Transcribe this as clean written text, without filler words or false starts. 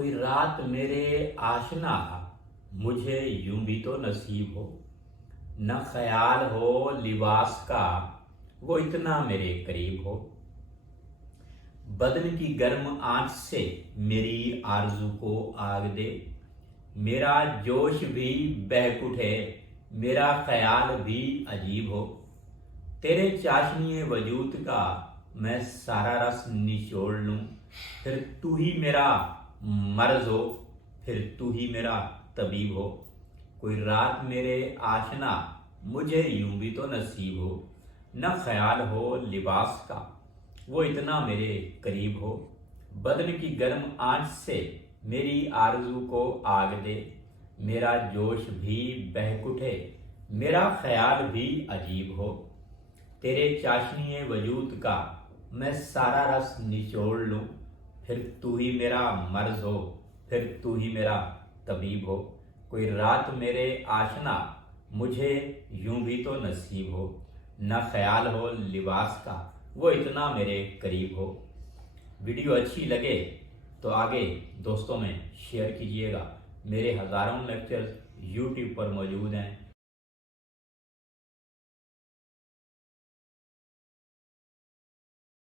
کوئی رات میرے آشنا مجھے یوں بھی تو نصیب ہو، نہ خیال ہو لباس کا وہ اتنا میرے قریب ہو۔ بدن کی گرم آنچ سے میری آرزو کو آگ دے، میرا جوش بھی بہک اٹھے، میرا خیال بھی عجیب ہو۔ تیرے چاشنی وجود کا میں سارا رس نچوڑ لوں، پھر تو ہی میرا مرض ہو، پھر تو ہی میرا طبیب ہو۔ کوئی رات میرے آشنا مجھے یوں بھی تو نصیب ہو، نہ خیال ہو لباس کا وہ اتنا میرے قریب ہو۔ بدن کی گرم آنچ سے میری آرزو کو آگ دے، میرا جوش بھی بہک اٹھے، میرا خیال بھی عجیب ہو۔ تیرے چاشنی وجود کا میں سارا رس نچوڑ لوں، پھر تو ہی میرا مرض ہو، پھر تو ہی میرا طبیب ہو۔ کوئی رات میرے آشنا مجھے یوں بھی تو نصیب ہو، نہ خیال ہو لباس کا وہ اتنا میرے قریب ہو۔ ویڈیو اچھی لگے تو آگے دوستوں میں شیئر کیجیے گا۔ میرے ہزاروں لیکچرز یوٹیوب پر موجود ہیں،